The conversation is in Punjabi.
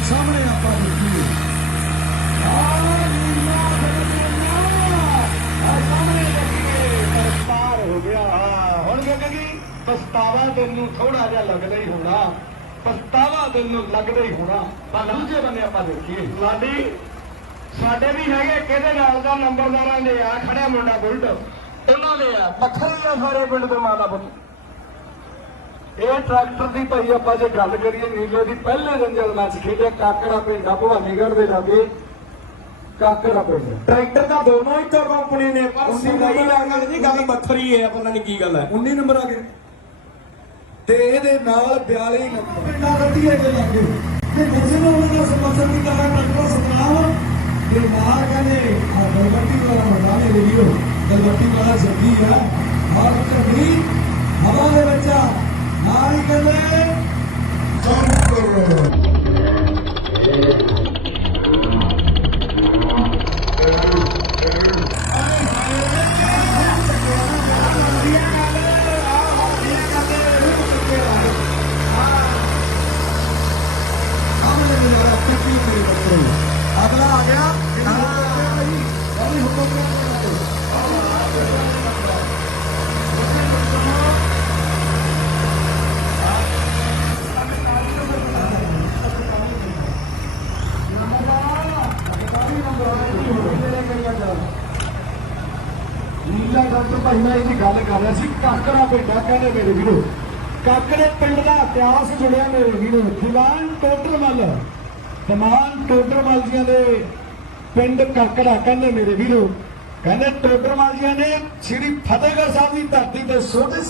ਸਾਹਮਣੇ ਆਪਾਂ ਪਛਤਾਵਾ ਦਿਲ ਨੂੰ ਥੋੜਾ ਜਿਹਾ ਲੱਗਦਾ ਹੀ ਹੋਣਾ। ਪਛਤਾਵਾ ਦਿਲ ਨੂੰ ਲੱਗਦਾ ਹੀ ਹੋਣਾ। ਪਰ ਦੂਜੇ ਬੰਨੇ ਆਪਾਂ ਦੇਖੀਏ। ਲਾਡੀ ਸਾਡੇ ਵੀ ਹੈਗੇ ਕਿਹਦੇ ਨਾਲ ਦਾ ਨੰਬਰਦਾਰਾਂ ਦੇ ਆ ਖੜਿਆ ਮੁੰਡਾ ਬੁਲਟ। ਉਹਨਾਂ ਦੇ ਆ। ਪੱਥਰੀ ਆ ਸਾਰੇ ਪਿੰਡ ਦੇ ਮਾਤਾ ਪੁੱਤ ਇਹ ਟਰੈਕਟਰ ਦੀ ਭਾਈ ਆਪਾਂ ਜੇ ਗੱਲ ਕਰੀਏ ਨੀਲੇ ਦੀ ਪਹਿਲੇ ਦਿਨ ਜਦ ਮੈਚ ਖੇਡਿਆ ਕਾਕੜਾ ਪਿੰਡਾ ਭਵਾਨੀਗੜ੍ਹ ਦੇ ਲਾਗੇ। ਕਾਕੜਾ ਪਿੰਡ। ਟਰੈਕਟਰ ਤਾਂ ਦੋਨੋਂ ਇੱਕੋ ਕੰਪਨੀ ਨੇ। ਪਰ ਉਸੀ ਸਿੰਗਾਈ ਗੱਲ ਗੱਲ ਨਹੀਂ ਗੱਲ ਪੱਥਰੀ ਹੈ ਪਤਾ ਨਹੀਂ ਕੀ ਗੱਲ ਹੈ। 19 ਨੰਬਰ ਆ ਗਏ ਤੇ ਇਹਦੇ ਨਾਲ 42 ਨੰਬਰ। ਪਿੰਡਾਂ ਕੱਢੀਏ ਜੇ ਲੱਗੇ। ਤੇ ਕਿਸੇ ਨੂੰ ਉਹਨਾਂ ਦਾ ਸਮਰਥਨ ਨਹੀਂ ਕਰਾ ਟਰੈਕਟਰ ਸਤਨਾਮ ਤੇ ਨਾਲ ਕਹਿੰਦੇ ਆ ਗਲਬੱਟੀ ਵਾਲਾ ਵੱਡਾ ਮੇਰੇ ਵੀਰੋ ਗਲਬੱਟੀ ਵਾਲਾ ਜੱਗੀ ਆ ਆ ਗਿਆ ਨੀਲਾ ਡਾਕਟਰ ਭਾਈ, ਮੈਂ ਇਹਦੀ ਗੱਲ ਕਰ ਰਿਹਾ ਸੀ। ਕਾਕੜਾ ਪਿੰਡਾ ਕਹਿੰਦੇ ਮੇਰੇ ਵੀਰੋ, ਕਾਕੜੇ ਪਿੰਡ ਦਾ ਇਤਿਹਾਸ ਜੁੜਿਆ ਮੇਰੇ ਵੀਰੋ। ਦੀਵਾਨ ਟੋਟਰ ਮੱਲ ਦੀਵਾਨ ਟੋਟਰ ਜੀਆਂ ਦੇ ਪਿੰਡ ਕਾਕੜਾ ਕਹਿੰਦੇ ਮੇਰੇ ਵੀਰੋ, ਕਹਿੰਦੇ ਟੋਟਰ ਮੱਲ ਜੀਆਂ ਨੇ ਸ੍ਰੀ ਫਤਿਹਗੜ੍ਹ ਸਾਹਿਬ ਦੀ ਧਰਤੀ ਤੇ ਛੋਟੇ